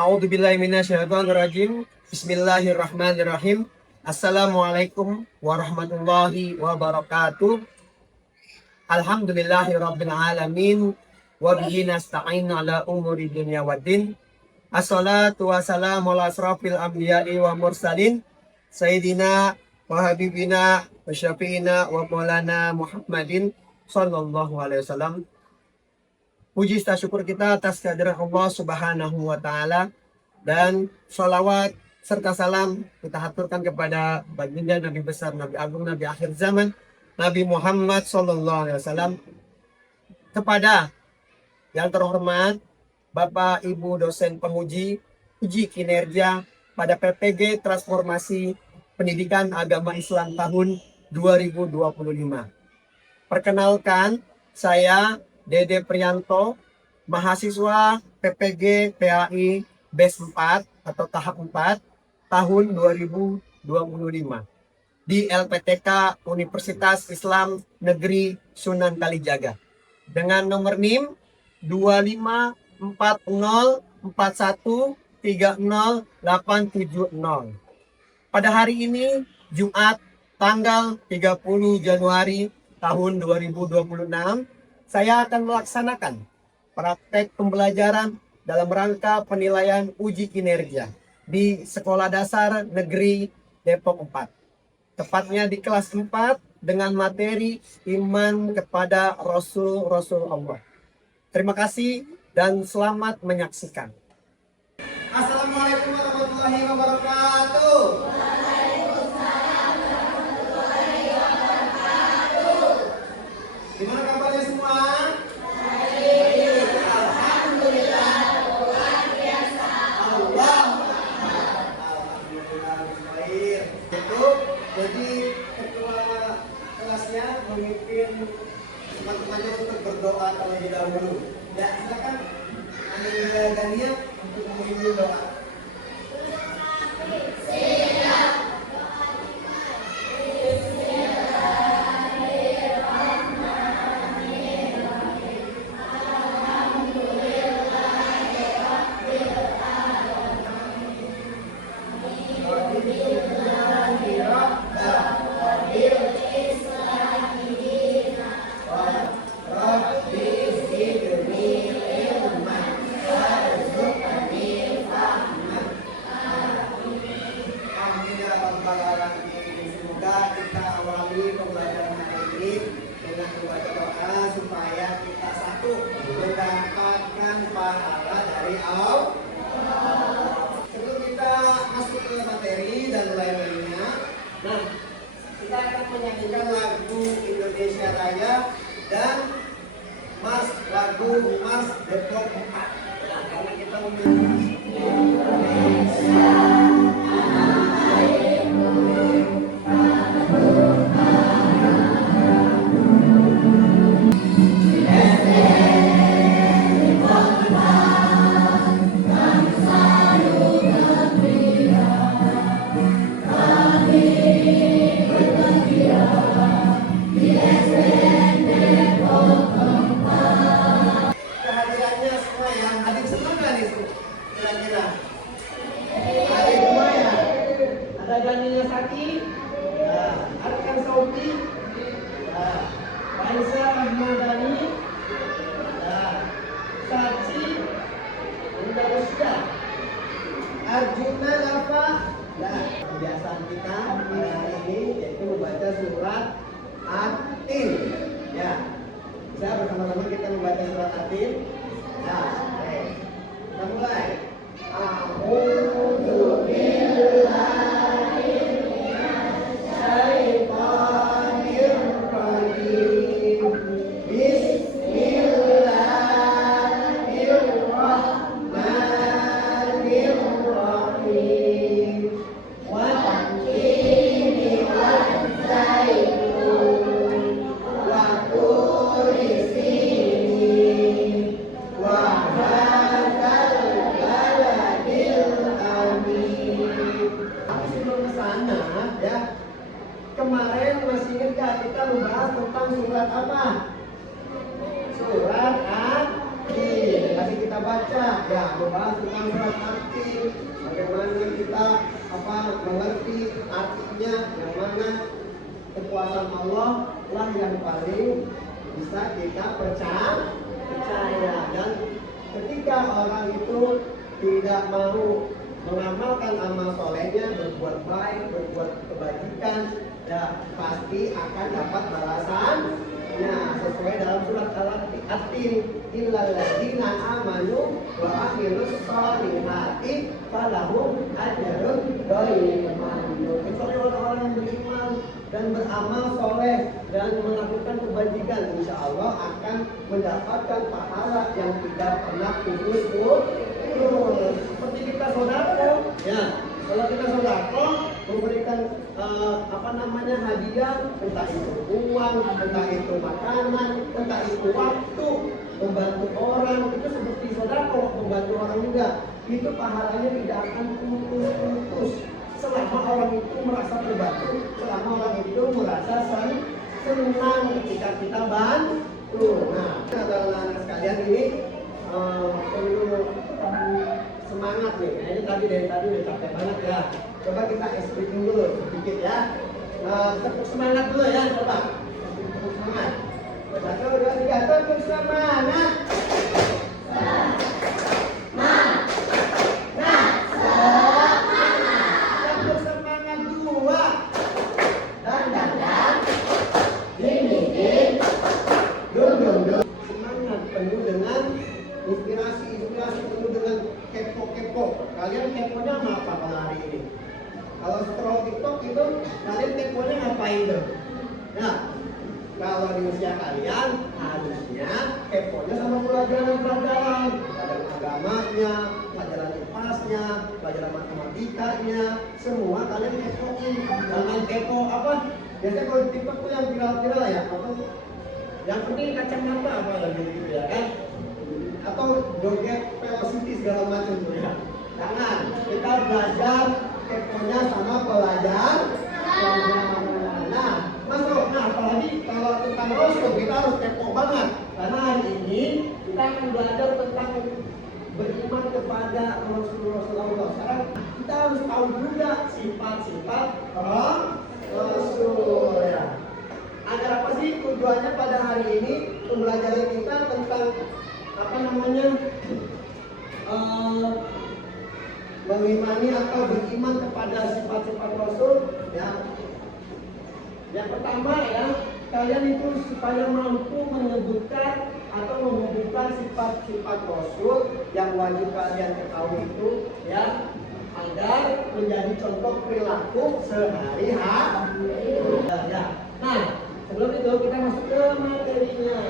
A'udzubillahi minasyaitonirrajim. Bismillahirrahmanirrahim. Assalamualaikum warahmatullahi wabarakatuh. Alhamdulillahirabbil alamin wa bihi nasta'in ala umuri dunya waddin. Assalatu wassalamu ala asrafil anbiya'i wa mursalin sayyidina wa habibina wa syafi'ina wa maulana Muhammadin sallallahu alaihi wasallam. Puji syukur kita atas kehadiran Allah Subhanahu wa taala, dan sholawat serta salam kita haturkan kepada baginda Nabi besar, Nabi agung, Nabi akhir zaman, Nabi Muhammad sallallahu alaihi wasallam. Kepada yang terhormat Bapak Ibu dosen penguji uji kinerja pada PPG Transformasi Pendidikan Agama Islam tahun 2025. Perkenalkan, saya Dede Prianto, mahasiswa PPG PAI BES 4 atau tahap 4 tahun 2025 di LPTK Universitas Islam Negeri Sunan Kalijaga dengan nomor NIM 254041300870. Pada hari ini Jumat tanggal 30 Januari tahun 2026, saya akan melaksanakan praktek pembelajaran dalam rangka penilaian uji kinerja di Sekolah Dasar Negeri Depok 4. Tepatnya di kelas 4 dengan materi iman kepada Rasul Allah. Terima kasih dan selamat menyaksikan. Assalamualaikum warahmatullahi wabarakatuh. Gimana kabarnya semua? Alhamdulillah, luar biasa. Alhamdulillah, baik. Itu jadi ketua kelasnya memimpin teman-temannya untuk berdoa terlebih dahulu. Ya, silakan Anilia Gania untuk memimpin doa. Semoga kita awali pembelajaran hari ini dengan membaca doa supaya kita satu mendapatkan pahala dari Allah. Sebelum kita masuk ke materi dan lain-lainnya, nah kita akan menyanyikan lagu Indonesia Raya dan lagu Mars Depok 4. Nah, karena kita memiliki kehadirannya semua yang hadir semua kan itu kira-kira hadir semua ya. Ada Ganinya Saki, Arkan Saudi, Raisa Ahmadani, Saci, Bunda Rusda, Arjuna Lava. Nah, kebiasaan kita pada hari ini yaitu membaca surat At-Tin. Ya, bisa bersama-sama kita membaca surat At-Tin. Nah, oke. Kita mulai. A'udzu billahi minasyaitonir rajim. Bismillahirrahmanirrahim. Wat-tini waz-zaitun wa turi sinin wa hadzal baladil amin. Sebelum ke sana ya, kemarin masih ingat kita membahas tentang surat apa? Surat At-Tin. Kasih kita baca membaca, ya membahas tentang surat At-Tin, bagaimana kita mengerti artinya, yang mana kekuasaan Allah lah yang paling bisa kita percaya. Dan ketika orang itu tidak mau mengamalkan amal solehnya, berbuat baik, berbuat kebajikan, ya pasti akan dapat balasannya sesuai dalam surat At-Tin, illal ladzina amanu wa amilus sholihati falahum ajrun ghairu mamnun. Kecuali orang-orang yang beriman dan beramal soleh dan melakukan kebajikan, insya Allah akan mendapatkan pahala yang tidak pernah putus. Seperti kita sodako, ya. Kalau kita sodako memberikan hadiah, entah itu uang, entah itu makanan, entah itu waktu, membantu orang, itu seperti sodako, membantu orang juga. Itu pahalanya tidak akan putus. Selama orang itu merasa terbantu, selama orang itu merasa senang ketika kita bantu. Nah, anak-anak sekalian ini perlu semangat nih. Ini dari tadi udah capek banget ya. Coba kita speaking dulu sedikit ya. Tepuk semangat dulu ya, coba. Tepuk semangat. 1, 2, 3, tepuk semangat. Inspirasi penuh dengan kepo. Kalian keponya apa pada hari ini? Kalau scroll TikTok itu, kalian keponya ngapain tuh? Nah, kalau di usia kalian harusnya keponya sama pelajaran agamanya, pelajaran IPAS-nya, pelajaran matematikanya, semua kalian kepoin. Jangan kepo apa? Biasanya kalau di TikTok tuh yang viral ya, yang penting kacamata apa lagi gitu ya kan? Atau joget velocity segala macam tuh ya. Jangan, kita belajar keponya sama pelajar. Nah, apalagi kalau tentang Rasul kita harus kepo banget. Karena hari ini kita akan belajar tentang beriman kepada Rasulullah. Sekarang kita harus tahu juga sifat-sifat Rasul ya. Agar apa sih tujuannya pada hari ini pembelajaran kita tentang mengimani atau beriman kepada sifat-sifat Rasul ya. Yang pertama ya, kalian itu supaya mampu menyebutkan atau menghubungkan sifat-sifat Rasul yang wajib kalian ketahui itu ya, agar menjadi contoh perilaku sehari-hari ya. Nah, sebelum itu kita masuk ke materinya.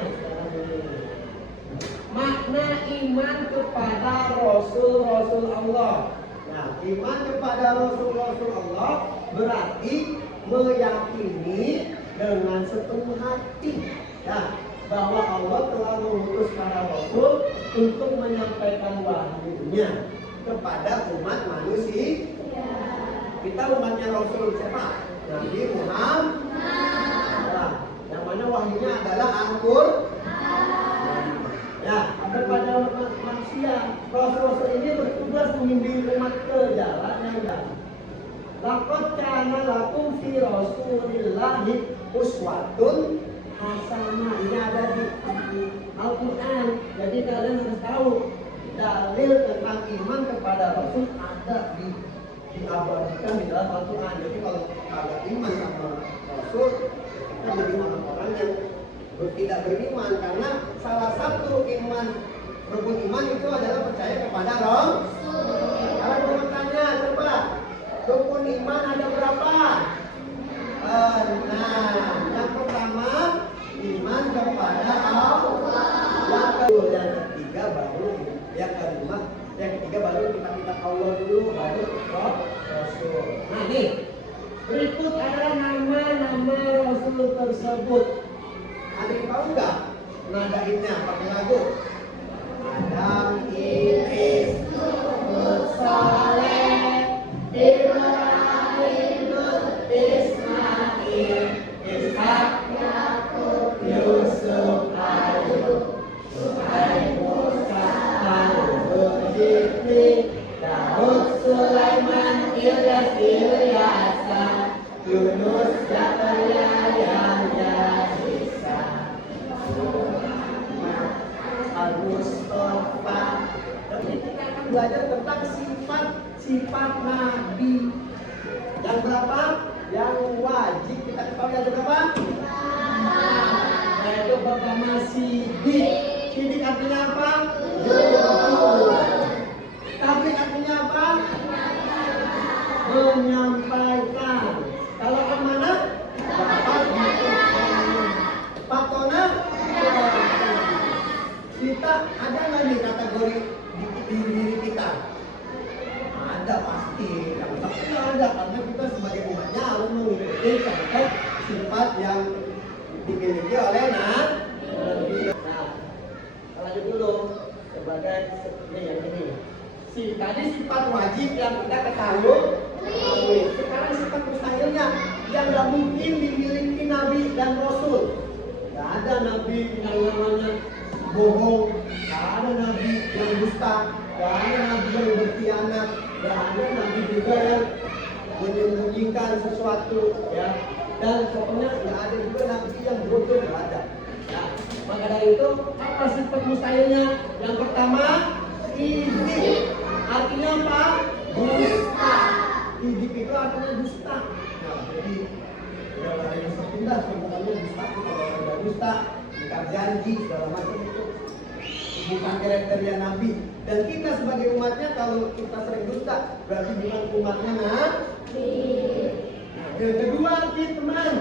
Makna iman kepada Rasul Allah. Nah, iman kepada Rasul Allah berarti meyakini dengan sepenuh hati ya, bahwa Allah telah mengutus para Rasul untuk menyampaikan wahyunya kepada umat manusia. Kita umatnya Rasul siapa? Nabi Muhammad. Nah, yang mana wahyunya adalah Al-Qur'an. Ya, kepada manusia, Rasul ini bertugas membimbing umat ke jalan yang benar. Laqad kana lakum fi Rasulillahi uswatun hasanah. Ini ada di Al-Qur'an. Jadi kalian harus tahu dalil tentang iman kepada Rasul ada diabadikan di dalam Al-Qur'an. Jadi kalau ada iman sama Rasul, kita jadi orang-orang yang tidak beriman, karena salah satu rukun iman itu adalah percaya kepada Rasul. Kalau mau bertanya, coba rukun iman ada berapa? Yang pertama iman kepada Allah. Yang ketiga baru kita Allah dulu, baru Rasul. Nah nih, berikut adalah nama-nama Rasul tersebut. Ada yang tahu nggak nadainnya pakai lagu? Adam, Idris, Nuh, Saleh, Ibrahim, Ismail, Ishak, Yakub, Yusuf, Ayub, Musa, Harun. Ilyas Ilyasa, Yunus Zakaria Yahya Isa, Al-Mustafa. Kita akan belajar tentang sifat Nabi. Yang berapa? Yang wajib kita ketahui ada berapa? Yaitu pertama sidik. Sidik artinya apa? Tablik artinya apa? Menyampaikan. Kalau kemana? Dapat Patona. Kita ada nggak nih kategori di diri kita? Ada pasti. Yang pasti ada karena kita sebagai umatnya harus mengikuti contoh sifat yang dimiliki oleh Nabi. Nah, lanjut dulu sebagai seperti yang ini. Tadi sifat wajib yang kita ketahui. Sekarang sifat mustahilnya yang nggak mungkin dimiliki Nabi dan Rasul. Gak ada Nabi yang namanya bohong, gak ada Nabi yang dusta, gak ada Nabi yang berkhianat, gak ada Nabi juga yang menyembunyikan sesuatu, ya. Dan pokoknya gak ada juga Nabi yang bodoh, gak ada. Nah, maka dari itu apa sifat mustahilnya? Yang pertama, izin. Artinya apa? Dusta. Izin itu artinya dusta. Nah, jadi tidak ada yang sepindah, semuanya dusta. Kalau ada dusta, ingkar janji segala macam itu bukan kriteria Nabi. Dan kita sebagai umatnya kalau kita sering dusta berarti bukan umatnya Nabi. Yang kedua, kitman,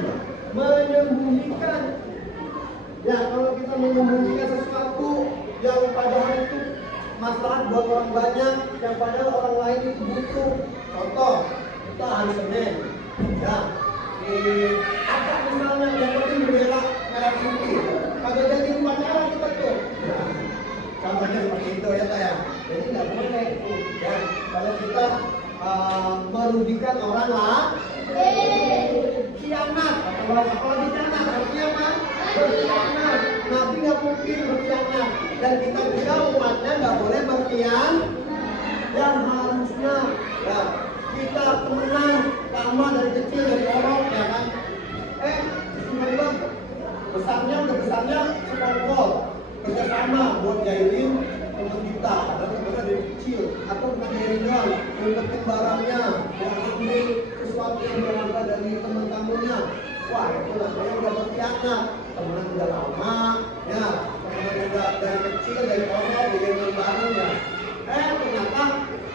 menyembunyikan. Ya, kalau kita menyembunyikan sesuatu yang padahal itu masalah buat orang banyak, yang padahal orang lain itu butuh. Contoh, kita hari Senin, ya, apa misalnya yang penting membela merah putih, kagak jadi upacara kita tuh. Nah, contohnya seperti itu ya tayang. Jadi nggak boleh itu. Ya, kalau kita merugikan orang lah, khianat atau apalagi khianat artinya apa? Berkhianat. Nabi nggak mungkin berkhianat dan kita juga umatnya nggak boleh berkhianat. Yang harusnya ya, kita temenan lama dari kecil dari orang ya kan. Tiba-tiba besarnya udah besarnya sekongkol kerjasama buat jahilin teman kita padahal kita dari kecil atau ngajarin doang ngumpetin barangnya dan ambil sesuatu yang berharga dari teman tamunya. Wah itu namanya udah berkhianat. Teman udah lama ya, teman udah dari kecil dari orang dijadiin barangnya. Ternyata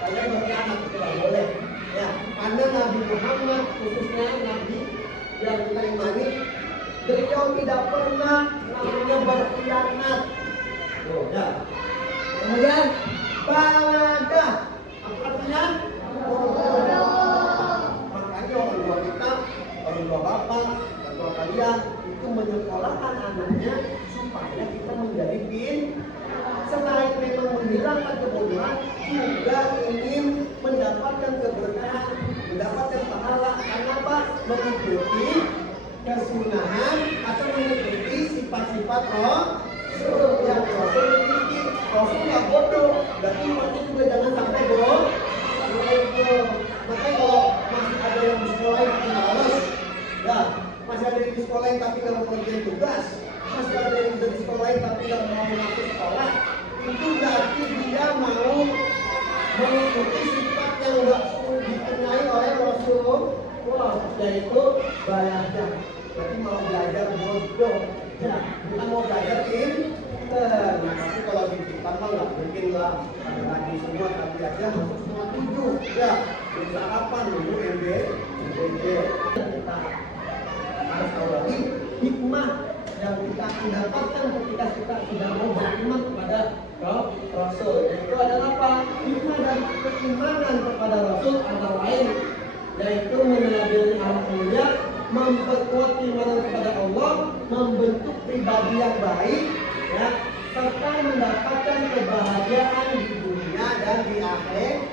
kalian berkhianat itu nggak boleh ya. Karena Nabi Muhammad khususnya Nabi yang kita imani, beliau tidak pernah namanya berkhianat. Oh, ya. Kemudian balaga, apa artinya? Makanya orang tua kita, orang tua bapak, orang tua kalian itu menyekolahkan anaknya supaya kita menjadi selain memang menghilangkan kebodohan, juga ingin mendapatkan keberkahan, mendapatkan pahala. Karena apa? Mengikuti kesunahan atau mengikuti sifat-sifat Rasul yang Rasul memiliki. Rasul nggak bodoh, berarti umatnya juga jangan sampai bodoh. Makanya kalau masih ada yang di sekolah yang males, ya masih ada yang di sekolah yang tapi nggak mau kerjain tugas, masih ada yang di sekolah yang tapi nggak mau masuk sekolah, itu berarti dia mau mengikuti sifat yang nggak dikenai oleh Rasulullah, yaitu belajar. Berarti mau belajar bodoh, ya bukan mau belajar pinter. Nah, tapi kalau di kita mah nggak mungkin lah, ada lagi semua tapi aja masuk semua 7, ya bisa kapan dulu MB. Kita harus tahu lagi hikmah yang kita akan dapatkan ketika kita sudah mau beriman kepada Rasul. Itu adalah apa? Hikmah dari keimanan kepada Rasul antara lain yaitu meneladani anak mulia, memperkuat keimanan kepada Allah, membentuk pribadi yang baik, ya, serta mendapatkan kebahagiaan di dunia dan di akhirat.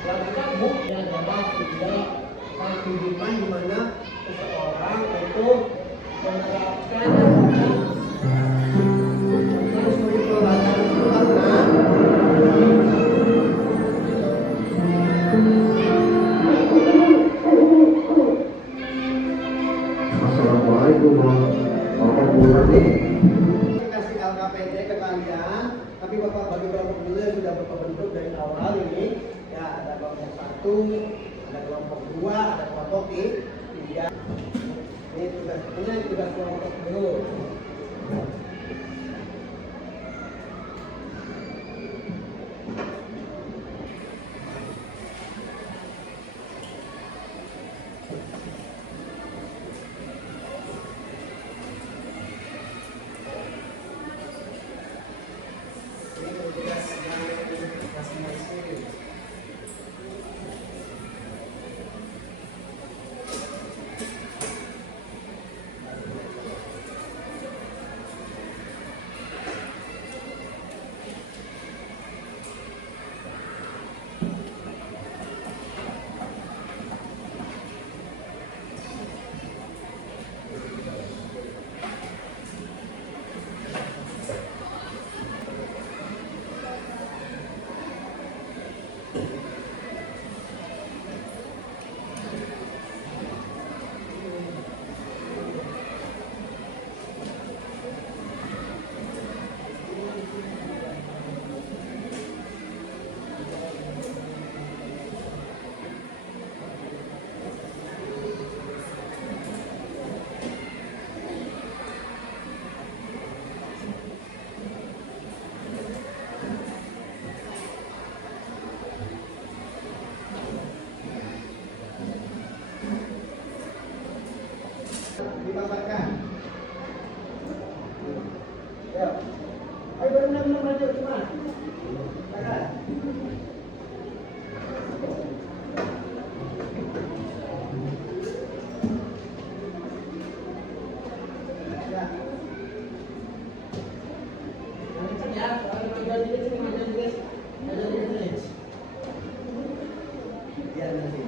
Dan kamu yang dapat tidak kehidupan di mana seseorang itu menerapkan harus mempelajari Quran. awal ini ya, ada kelompok 1, ada kelompok 2, ada kelompok 3. Ini tugas kelompok dulu. Dibakarkan. Ya. Ayo berenang maju cuma. Tahan. Ya. Lanjut ya. Kalau kita jadi cuma maju guys. Maju guys. Biar nanti.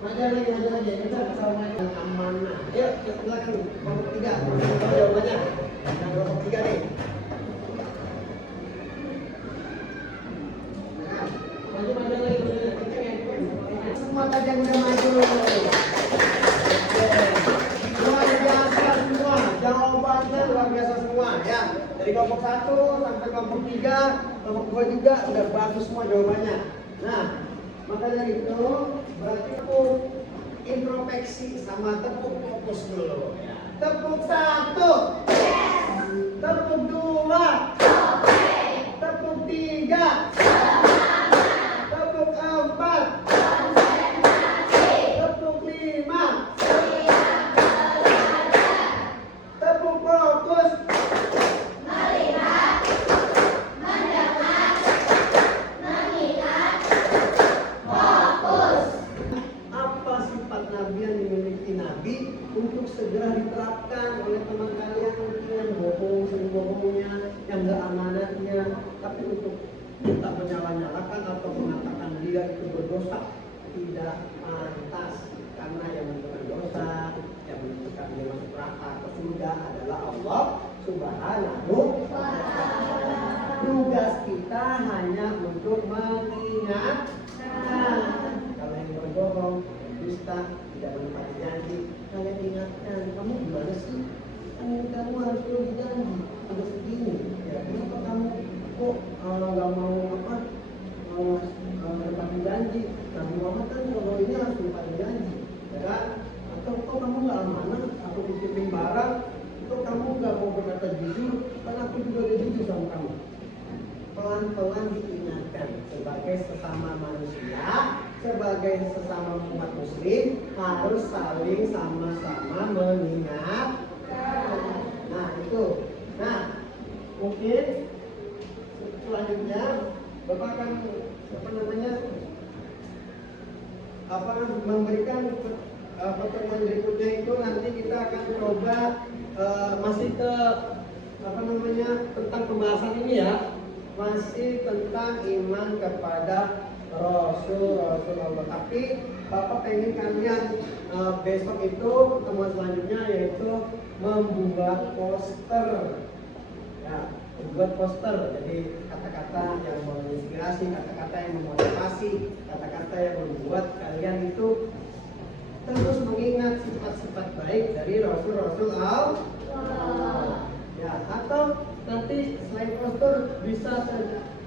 Maju lagi. Kita sama amanah. Ayo ke belakang kelompok 3. Jawabannya. Yang kelompok 3 nih. Maju lagi. Semua tadi yang udah maju. Luar biasa semua. Jawabannya luar biasa semua ya. Dari kelompok 1 sampai kelompok 3, kelompok 2 juga udah bagus semua jawabannya. Nah, maka dari itu berarti aku introspeksi sama tepuk fokus dulu. Tepuk 1, tepuk 2, tepuk 3, tepuk 4, tepuk 5, tepuk fokus. Apa sifat Nabi yang dimiliki Nabi untuk segera diterapkan oleh teman kalian yang bohong, sering bohongnya, yang gak amanatnya, tapi untuk tak menyala-nyalakan atau mengatakan dia itu berdosa tidak pantas, karena yang menentukan dosa, yang menentukan dia masuk neraka atau surga adalah Allah Subhanahu wa Ta'ala. Tugas kita hanya untuk mengingatkan. Kalau yang berbohong, dusta, tidak menepati janji, kalian ingatkan, kamu gimana sih? Kamu harus perlu janji, ada segini. Ya, kenapa kamu kok nggak mau menepati janji? Nabi Muhammad kan kalau ini harus menepati janji, ya kan? Atau kok kamu nggak amanah? Aku titipin barang, kok kamu nggak mau berkata jujur? Kan aku juga udah jujur sama kamu. Pelan-pelan diingatkan sebagai sesama manusia, sebagai sesama umat muslim harus saling sama-sama mengingatkan. Nah itu. Nah mungkin selanjutnya Bapak akan memberikan pertemuan berikutnya itu nanti kita akan coba masih ke tentang pembahasan ini ya. Masih tentang iman kepada Rasulullah. Tapi Bapak pengen kalian besok itu pertemuan selanjutnya yaitu membuat poster. Ya, membuat poster. Jadi kata-kata yang menginspirasi, kata-kata yang memotivasi, kata-kata yang membuat kalian itu terus mengingat sifat-sifat baik dari Rasul-Rasul Allah. Ya, atau nanti selain poster bisa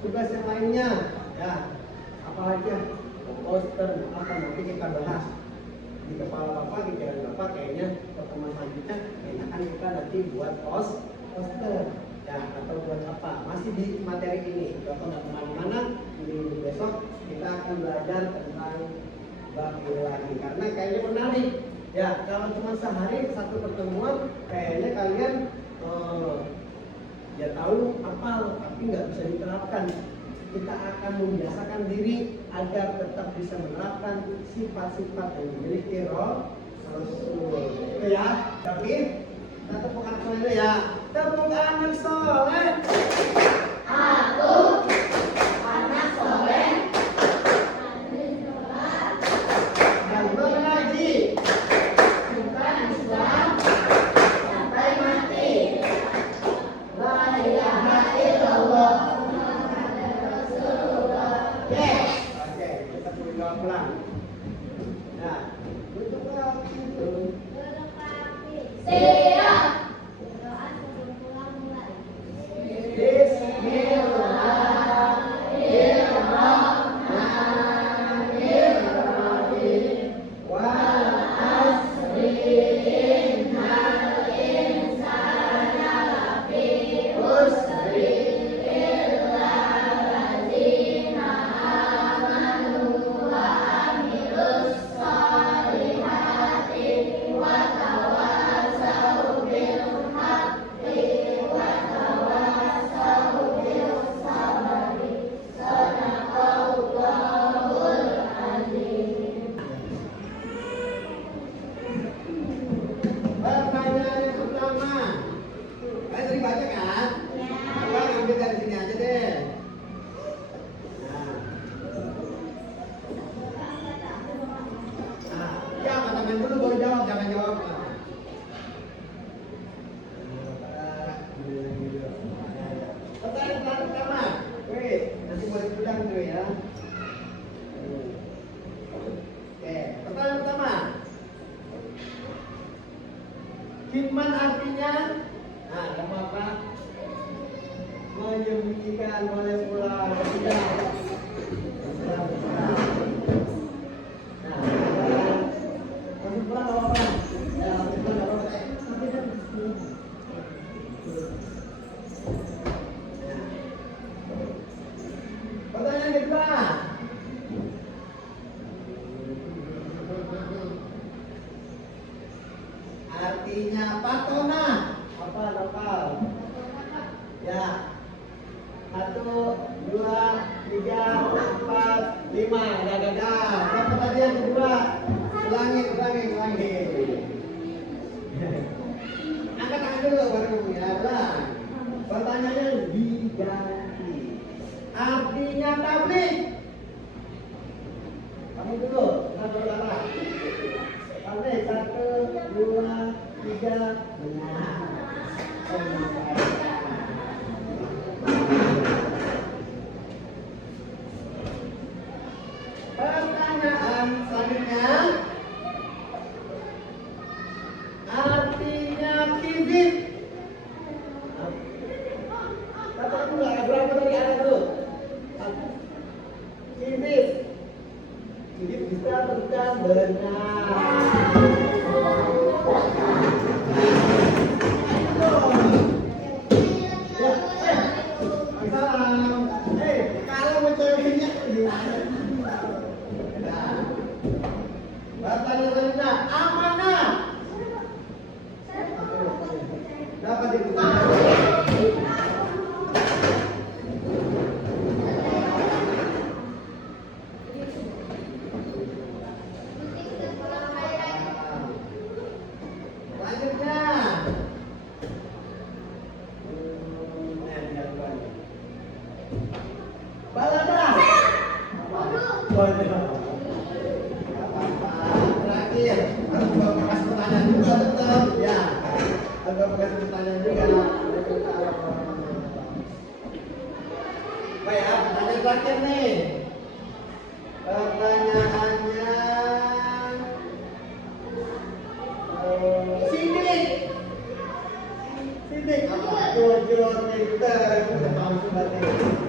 tugas yang lainnya. Ya, apalagi ya? Poster apa nanti kita bahas di kepala bapak, di pikiran bapak kayaknya pertemuan selanjutnya enakan kita nanti buat poster ya atau buat apa masih di materi ini. Bapak nggak kemana-mana, minggu besok kita akan belajar tentang bab ini lagi karena kayaknya menarik ya. Kalau cuma sehari satu pertemuan kayaknya kalian ya tahu hafal tapi nggak bisa diterapkan. Kita akan membiasakan diri agar tetap bisa menerapkan sifat-sifat yang dimiliki Rasul. Itu ya. Tapi kita tepuk anak soleh ya. Tepuk anak soleh. Aku anak soleh Dan mengaji bukan Islam sampai mati. La ilaha illallah. Oke, kita boleh jawab ulang. Nah, untuk itu Siap. Bismillahirrahmanirrahim. Wal asri innal insana lafi khusri illa alladzina amanu wa amilus solihati wa tawassaw bil haqqi wa tawassaw bis sabri. Sadaqallahul azim. Pertanyaan yang pertama, kalian tadi baca kan? Apa ngambil dari sini aja deh. Ya, katakan dulu baru jawab, jangan jawab. Pertanyaan pertama, wih, nanti boleh pulang tuh ya. Oke, pertanyaan pertama. Kitman artinya, nah, apa? Menyembunyikan boleh pulang, tidak. Nah, masuk pulang nggak apa-apa. Ya, masuk pulang nggak apa-apa. Pertanyaan kedua. Artinya patona. Apa lokal? Ya. 1, 2, 3, 4, 5. Dadah. Berapa tadi yang kedua? Ulangi. Angkat tangan dulu baru ya. Ulang. Pertanyaannya diganti. Artinya tablik. Kamu dulu. Satu Lara. Tablik. 1, 2, 3. Benar. Pertanyaan selanjutnya. Artinya kizib. Kata aku nggak berapa tadi ada dulu. Kizib. Kizib bisa bukan benar. Kalau mencurinya gimana? Pertanyaan amanah. Dapat dibuka. Selanjutnya. Balada. Terakhir, harus bekas pertanyaan juga tetap ya. Ada bekas pertanyaan juga. Baik ya, pertanyaan terakhir nih. Pertanyaannya sidik. Sidik apa? Jujur kita udah tahu sudah.